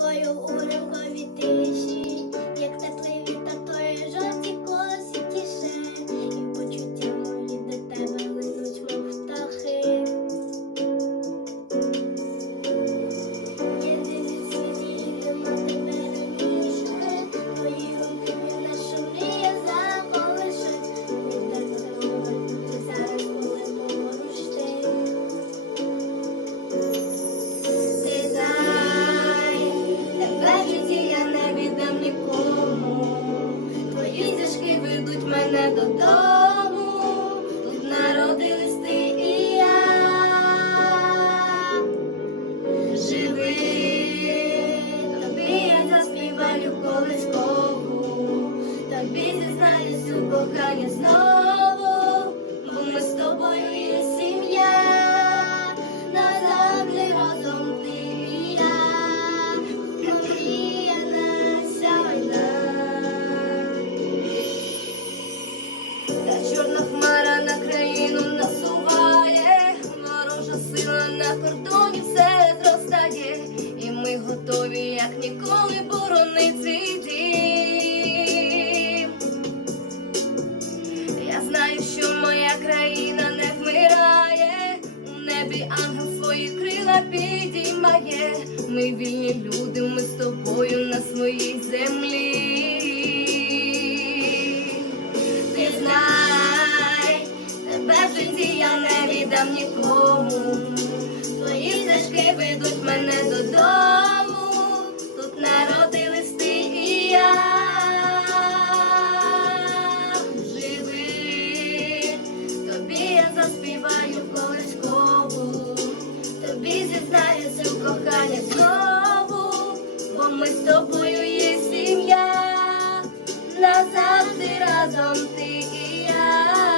Рукою у руку небі ангел свої крила підіймає. Ми вільні люди, ми з тобою на своїй землі. Ти знай, тебе в житті я не віддам нікому. Твої стежки ведуть мене додому. тобою є сім'я, назавжди разом ти і я.